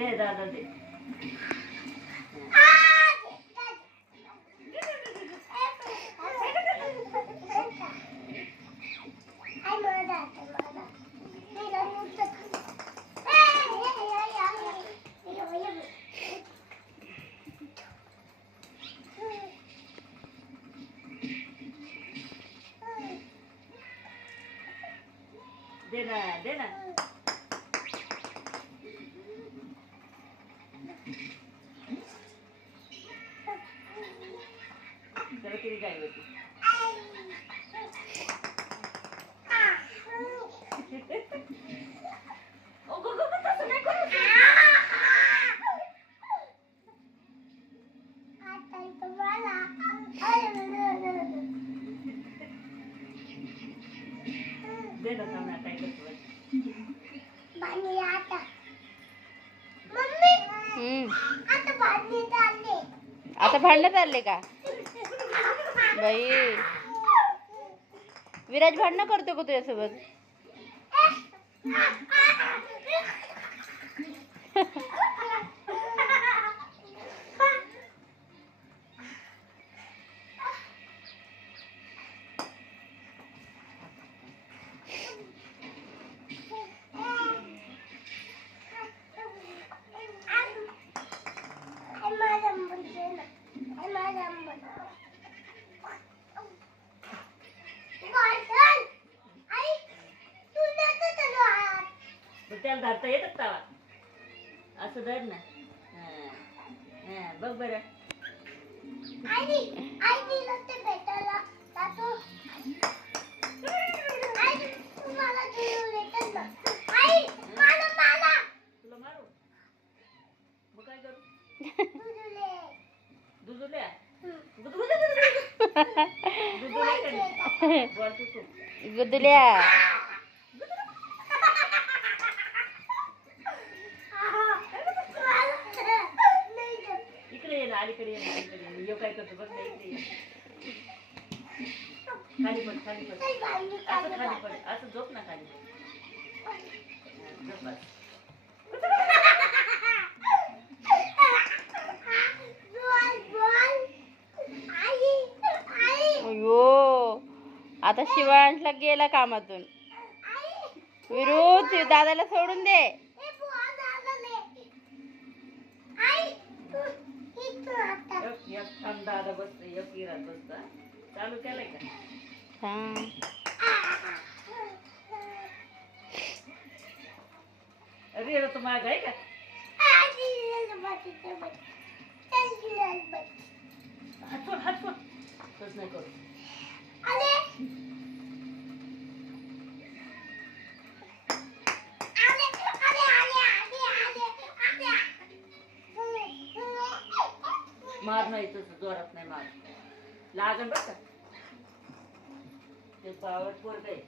दे दादा दे दे ना दे ना त्याला किती गाय होती ओ गो गो गो, तसं नाही करू. दे ना थांब ना, काय करतो बघ. हम्म. आता भांडणं चालले का? बाई. विराज भांडणं करतो का तुझ्यासोबत? त्याला धरता येतात तवा. असं धर ना. बघ बरं तुला मारू मग काय करू दुधुल्या दुधुल्या का नाही? बोल तू तू. गुदुल्या. इकडे ये ना अलीकडे ये ना अलीकडे ये ना. काय करतो बघ ना इकडे खाली पड खाली पड. असं खाली पड असं झोप ना खाली. झोप आता शिवांशला गेला कामातून. विरुद्ध दादाला सोडून दे. दादा बसतो एक इरात बसतो चालू केलंय का? हा. माग आहे का? हात सोड हात सोड. तसं नाही करू. मार नाही तसं जोरात नाही मार. लागल बरं का? ते पावट पोरग आहे.